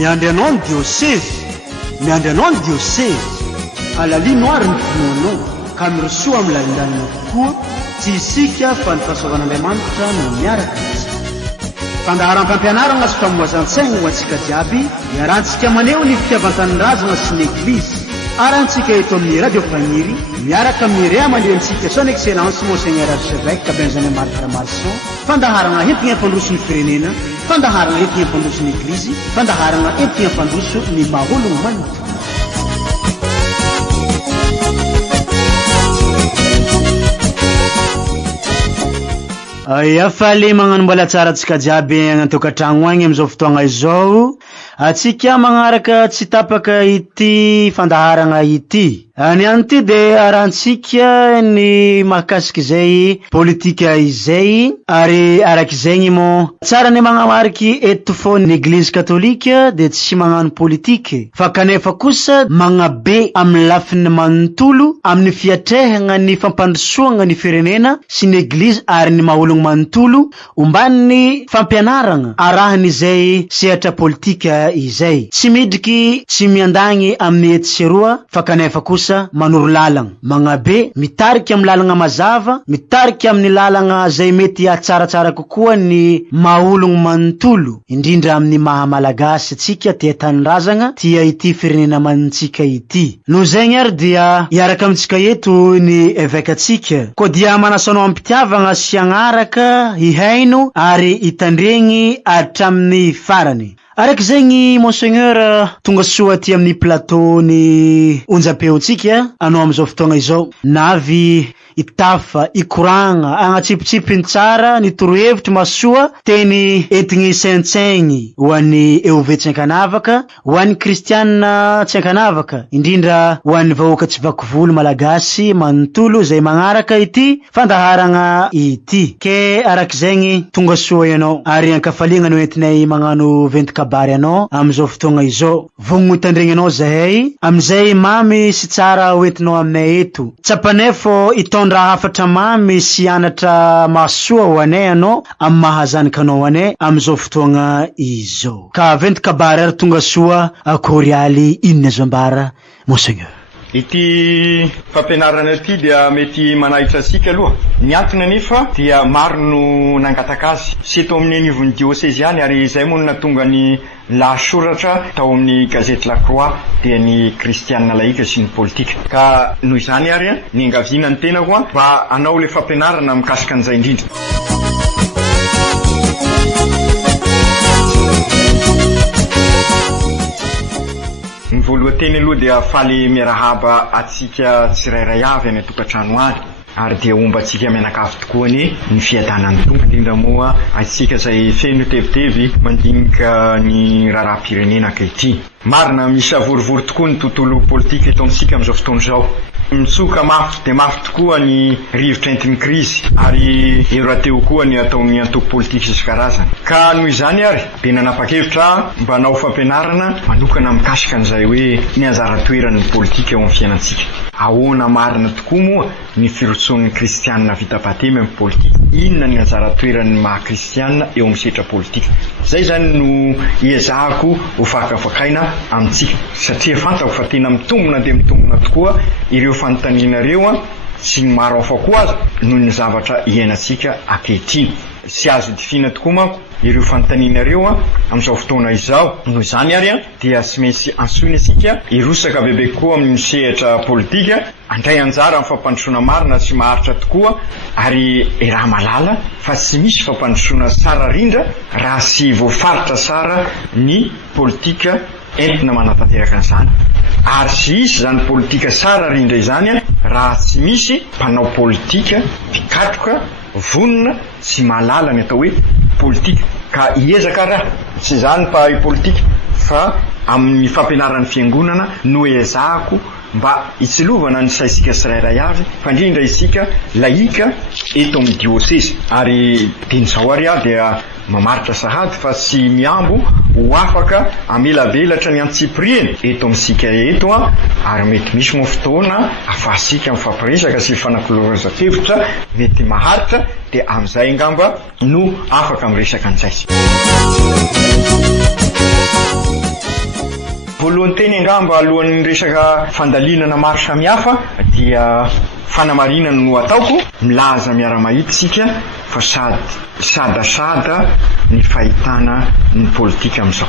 miandry anao ny diocèse, miandry anao ny diocèse, alalinoary ny finoanao ka mirosoa amin'ny lalindanina tokoa tsy isika fa ny fahasoavan'Andriamanitra no miaraka antsika. Fandaharam-pampianarana sy famoazan-tsaina ho antsika jiaby iarahantsika maneho ny fitiavan-tanindrazana sy ny eglizy arantsika eto amin'ny radio fagniry miaraka amin'ny ray aman-drentsika son excellence monseigneur archevêque Benjamin Marc Ramasson, fandaharana entina impandroso ny firenena, fandaharana entina impandroso ny eglizy, fandaharana entina impandroso ny mahologno manontolo. Iafaly magnano mbola tsara atsika jiaby agnan-tokatragno agny amizao fotoagna izao, atsika magnaraka tsy tapaka ity fandaharana ity. Ny anty de arantsika ny mahakasiky zay politika izay, ary arak'izegny mo tsara ny magnamariky eto fô ny eglizy katolika de tsy magnano politike, fa kanefa kosa magnabe amin'ny lafiny manontolo amin'ny fiatrehagna ny fampandrosoagna ny firenena sy ny eglizy ary ny mahologno manontolo omban'ny fampianaragna arahan'izay sehatra politika izay. Tsy midriky tsy miandagny amin'ny etseroa fa kanefa kosa manoro lalagna, magnabe mitariky amin'ny lalagna mazava, mitariky amin'ny lalagna zay mety atsaratsara kokoa ny mahologno manontolo, indrindra amin'ny maha malagasy atsika tia tanindrazagna tia ity firenena manitsika ity. No zegny ary dia iaraka amitsika eto ny évêque atsika ko dia manasanao ampitiavagna sy agnaraka hihaino ary hitandregny hatramin'ny farany. Araka zegny monseigneur tonga soa ty amin'ny plateau ny onjam-peontsika anao amizao fotoagna izao, navy itafa ikoragna agnatsipitsipiny tsara ny torohevitry masoa teny entigny saintsaigny ho an'ny EOV Tsiankanavaka, ho an'ny kristianina Tsiankanavaka, indrindra ho an'ny vahoaka tsy vakovolo malagasy manontolo zay magnaraka ity fandaharagna ity. Ke arak'izegny tonga soa ianao ary ankafaliagna no entinay magnano ventikabary anao amizao fotoagna izao, vogno tandregny anao zahay amizay mamy sy tsara hoentinao aminay eto. Tsapanefo itondra hafatra mamy sy anatra masoa ho anay anao amin'ny mahazanaka anao anay amizao fotoagna izao. Ka ventikabary ary tonga soa akorialy inona zambara monseigneur. Ity fampianarana ity dia mety manahitra asika aloha. Ny antony anefa dia maro no nangataka azy. Sy eto amin'ny anivon'ny diocèse ihany ary izay moa no nahatonga ny lahasoratra tao amin'ny gazety La Croix dia ny kristianina laika sy ny politika. Ka noho izany ary ny angaviana ny tena koa mba anao le fampianarana mikasika an'izay indrindra. Ny voalohanteny aloha dia faly miarahaba atsika tsirairay avy any tokantrano any, ary dia omba atsika mianakavy tokoa ny fiadanan'ny tompo, indrindra moa atsika zay feno tevitevy mandinika ny raharam-pirenena ankehitriny. Marina misy avorivory tokoa ny tontolo politika eto amintsika amin'izao fotoana izao. Mitsoka mafy dia mafy tokoa ny rivotra entin'ny krizy ary erateo koa ny ataon'ny antoko politika isan-karazany. Ka noho izany ary dia nanapa-kevitra mba hanao fampianarana manokana mikasika an'izay hoe ny anjara toeran'ny politika eo amin'ny fiainantsika. Ahoana marina tokoa moa ny firotson'ny kristianina vita patemy amin'ny politika, inona ny anjara toeran'ny maha kristianina eo amin'ny setra politika. Zay zany no iezahako ho fakafakaina amintsika, satria fantako fa tena mitombona dia mitombona tokoa ireo fanontanianareo sy ny maro hafa koa azy noho ny zavatra iainantsika ankehitriny. Sy azo difina tokoa manko ireo fanontanianareo amin'izao fotoana izao. Noho izany ary dia tsy maintsy antsoina isika irosaka bebe koa amin'ny sehatra politika, andray anjara amin'ny fampandrosoana marina sy maharitra tokoa ary raha malala fa tsy misy fampandrosoana tsara rindra raha sy voafaritra tsara ny politika entina manatanteraka an'izany. Ary tsy isy zany politika tsara rindra izany raha tsy misy mpanao politika fikatroka, vonona sy mahalala ny atao hoe politika. Ka iezaka raha tsy zany mpahay politika fa amin'ny fampianaran'ny fiangonana no ezahako mba hitsilovana ny saisika tsirairay avy, fa indrindra isika laika eto amin'ny diocèse. Ary dinizao ary dia mamaritra sahady fa tsy miambo ho afaka amelavelatra ny antsiprieny eto amintsika eto ary mety misy mo fotoana afahasika mifampiresaka sy fanakolozakevitra mety maharitra dia amin'izay angamba no afaka miresaka an'izay. voalohany teny angamba alohan'ny resaka fandalinana maro samihafa dia fanamarinana no ataoko, milaza miara-mahitsy sika fa sadasada ny fahitana ny politika amin'izao.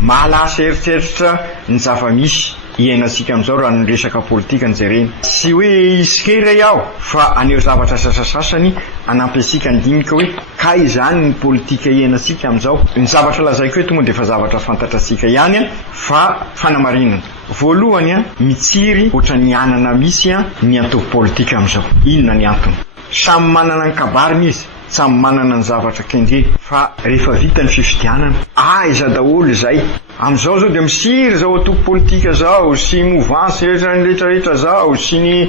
Mahalasa eritreritra ny zava-misy iainasika amin'izao raha ny resaka politika ny jerena. Tsy hoe iskera iaho fa aneo zavatra sasasasany anampyasika andinika hoe ka izany ny politika iainasika amin'izao. Ny zavatra lazaiko hoe tonga dia efa zavatra fantatrasika ihany fa fanamarinana. Voalohany mitsiry ohatra ny anana misy ny antoko politika amin'izao. Inona ny antony? Samy manana ny kabariny izy, samy manana ny zavatra kendre, fa rehefa vita ny fifidianana aiza daholo izay. Amin'izao zao dia misiry zao antoko politika zao sy mouvance rehetrarehetra zao sy ny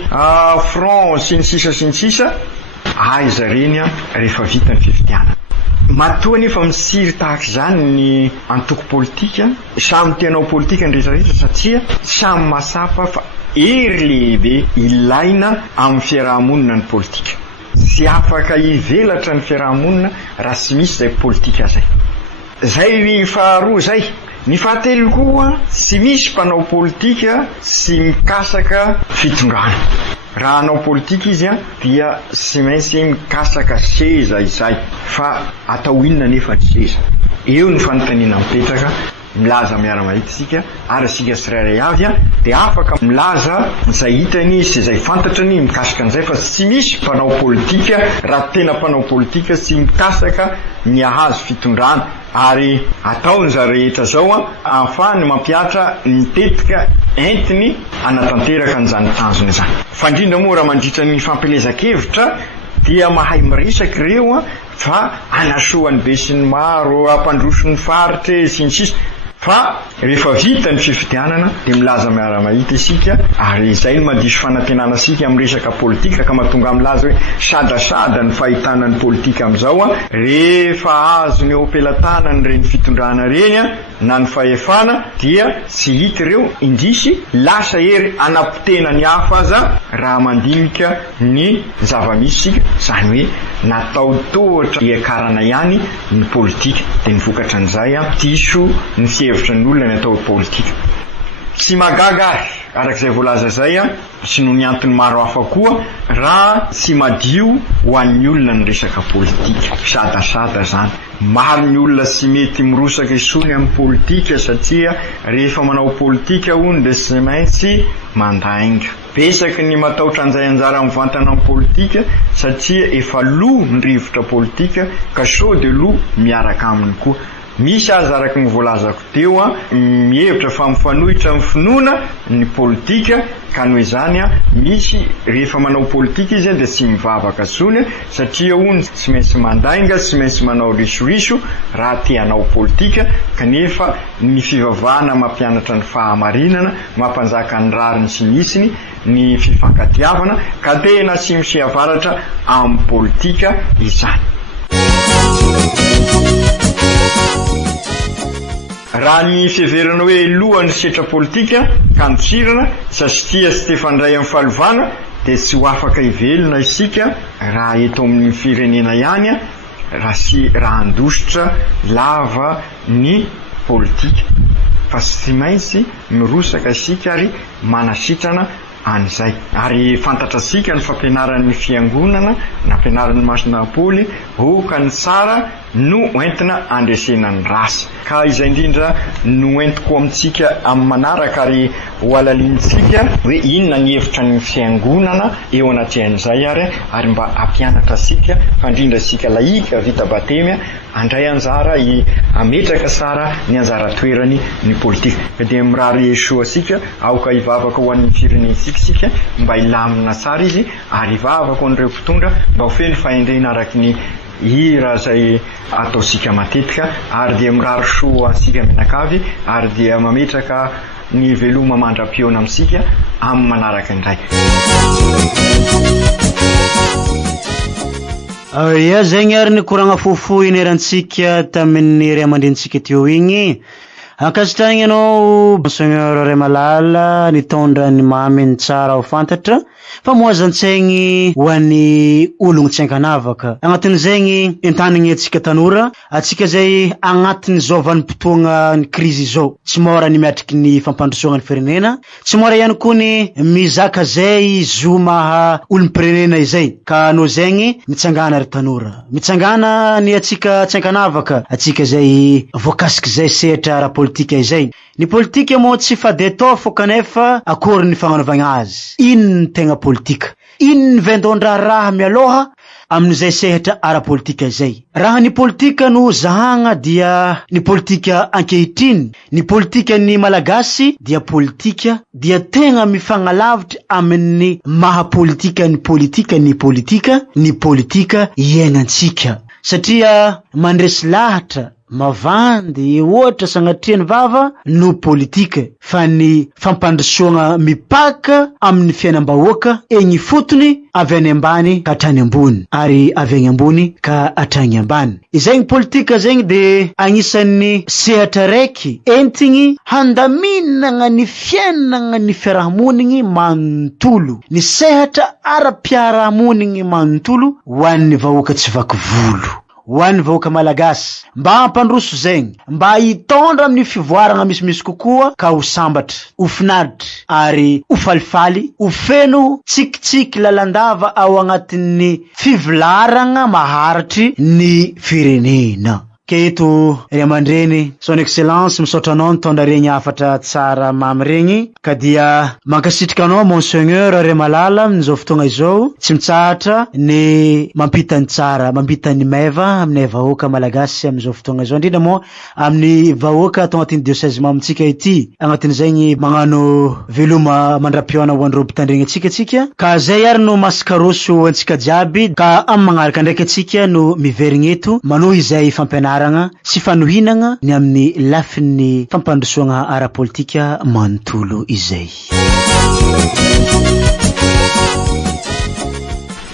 front sy ny sisa aiza reny rehefa vita ny fifidianana. Matoa nefa misiry tahaka izany ny antoko politika, samy tianao politika ny rehetrarehetra satria samy mahasafa fa ery lehibe ilaina amin'ny fiarahamonina ny politika. Tsy afaka hivelatra ny fiarahamonina raha tsy misy zay politika zay. Zay ny faharoa zay. Ny fahatelo koa tsy misy mpanao politika sy mikasaka fitondrana. Raha anao politika izy dia tsy maintsy mikasaka seza izay, fa atao inona nefa ny seza. Eo ny fanontaniana mipetraka, milaza miara-mahitsy sika ary sika tsirairay avy dia afaka milaza izay hitany sy izay fantatrany mikasaka an'izay, fa tsy misy mpanao politika raha tena mpanao politika sy mikasaka ny ahazo fitondrana. Ary ataony za rehetra zao ahafahany mampiatra mitetika entiny anatanteraka an'izany tanjona izany. Fa indrindra moa raha mandritra ny fampilezakevitra dia mahay miresaky ireo fa anasoany be sy ny maro, ampandrosony faritra sy ny sisa. Fa rehefa vita ny fifidianana dia milaza miara-mahitsy isika, ary izay no mandiso fanantenana sika amin'ny resaka politika ka mahatonga milaza hoe sadasada ny fahitana ny politika amin'izao rehefa azo ny opelatana reny fitondrana reny na ny fahefana dia tsy hita ireo indrisy lasa ery anapotena ny hafa aza raha mandinika ny zava-misy sika, izany hoe natao tohatra iakarana ihany ny politika dia nivokatra an'izay diso ny hevitra ny olona ny atao politika. Tsy magaga arak'izay voalaza zay sy noho ny antony maro hafa koa raha tsy madio ho an'ny olona ny resaka politika. Sadasada zany. Maro ny olona tsy mety mirosaka isony amin'ny politika satria rehefa manao politika hono dia tsy maintsy mandainga. Besaky ny matahotra an'izay anjara mivantana amin'ny politika satria efa lo ny rivotra politika ka sao dia lo miaraka aminy koa. Misy aza araky ny voalazako teo mihevitra fa mifanohitra amin'ny finoana ny politika, ka noho izany misy rehefa manao politika izy dia tsy mivavaka tsony satria hono tsy maintsy mandainga, tsy maintsy manao risoriso raha tianao politika, kanefa ny fivavahana mampianatra ny fahamarinana, mampanjaka ny rariny sy nisiny, ny fifankatiavana, ka tena tsy misy avaratra amin'ny politika izany. Raha ny fiheverana hoe lohany setra politika ka nitsirana satria sy tefandray amin'ny fahalovana dia tsy ho afaka hivelona isika raha eto amin'ny firenena ihany raha andositra lava ny politika, fa tsy maintsy mirosaka isika ary manasitrana an'izay. Ary fantatrasika ny fampianaran'ny fiangonana na ampianaran'ny masinapoly ka ny tsara no entina andresena ny rasa, ka izay indrindra no entiko amintsika amin'ny manaraka ary ho alaliantsika hoe inona ny hevitra ny fiangonana eo anatin'izay ary mba ampianatra sika fa indrindra sika laika vita batemy andray anjara ametraka tsara ny anjara toerany ny politika dia mirary Yesoa sika aoka hivavaka ho an'ny firenensika sika mba ilamina tsara izy ary hivavaka ho an'ireo mpitondra mba ho feno fahendrena araky ny hira zay ataosika matetika, ary dia mirary soa ansika menakavy ary dia mametraka ny veloma mandra-piona amintsika amin'ny manaraka indray. Ia zegny ary ny koragna fohifohy inerantsika tamin'ny ray aman-drenitsika teo igny. Ankasitrahigny anao Monseigneur Remalala nitondra ny maminy tsara ho fantatra fa moazan-tsaigny ho an'ny ologno tsy ankanavaka. Agnatin'izagny entanigny atsika tanora, atsika zay agnatin'izao vanim-potoagna ny krizy zao. Tsy mora ny miatriky ny fampandrosoagna ny firenena, tsy mora ihany koa ny mizaka zay zo maha olom-pirenena izay. Ka anao zegny mitsangana ry tanora, mitsangana ny atsika tsy ankanavaka, atsika zay voakasiky zay sehatra ara-politika izay. Ny politika moa tsy fady atao fô kanefa akory ny fagnanovagna azy. Ino ny tegna politika? Ino ny vendon-draha raha mialoha amin'izay sehatra ara-politika izay? Raha ny politika no zahagna dia ny politika ankehitriny, ny politika ny malagasy dia politika dia tegna mifagnalavitra amin'ny maha-politika ny politika ny politika iainantsika. Satria mandresy lahatra mavandy ohatra sagnatria ny vava no politika, fa ny fampandrosoagna mipaka amin'ny fiainam-bahoaka egny fotony avy any ambany ka hatrany ambony ary avy any ambony ka hatrany ambany. Izay politika zegny de agnisan'ny sehatra raiky entigny handaminagna ny fiainagna ny fiarahamonigny manontolo, ny sehatra ara-piarahamonigny manontolo ho an'ny vahoaka tsy vaky volo, ho an'ny vahoaka malagasy, mba hampandroso zegny, mba hitondra amin'ny fivoaragna misimisy kokoa ka ho sambatra, ho finaritra ary ho falifaly, ho feno tsikitsiky lalandava ao agnatin'ny fivolaragna maharitry ny firenena. Keto ry amandreny, son excellence misaotra anao nitondra regny afatra tsara mamy regny, ka dia mankasitrika anao Monseigneur Remalala amin'izao fotoagna izao, tsy mitsahatra ny mampita ny tsara, mampita ny meva amin'ny vahoaka malagasy amin'izao fotoagna izao, indrindra moa amin'ny vahoaka atao agnatin'ny diocèse mamitsika ity, agnatin'izay magnano veloma mandra-pioana ho andro mpitandregny atsika, ka zay ary no masikaroso antsika jiaby, ka amin'ny magnaraka ndraiky atsika no miverigny eto manohy izay fampianaragna sy fanohinagna ny amin'ny lafin'ny fampandrosoagna ara-politika manontolo izay.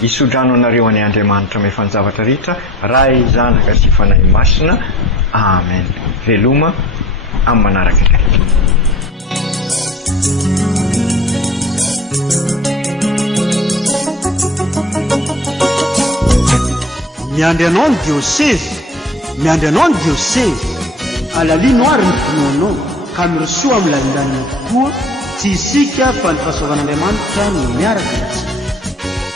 Isodrano anareo any Andriamanitra may fanjavatra rehetra, Ray, Zanaka sy Fanahy Masina. Amen. Veloma amin'ny manaraka indray. Miandry anao ny diocèse, miandry anao ny diocèse, alalino ary ny finoanao ka mirosoa amin'ny lalindaniny tokoa, tsy isika fa ny fahasoavan'Andriamanitra no miaraka atsika.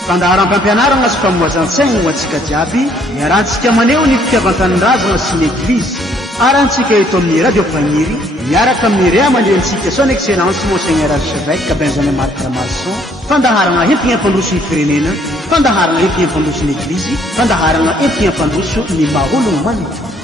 Fandaharam-pampianaragna sy famoazan-tsaigny ho antsika jiaby, miarantsika maneho ny fitiavan-tanindrazana sy ny eglizy. Arantsika eto amin'ny radio Fagniry, miaraka amin'ny ray aman-drentsika son excellence Monseigneur archevêque Benjamin Marc Ramarson, fandaharagna entigny ampandroso ny firenena, fandaharagna entigny ampandroso ny eglizy, fandaharagna entigny ampandroso ny maha ologno manontolo.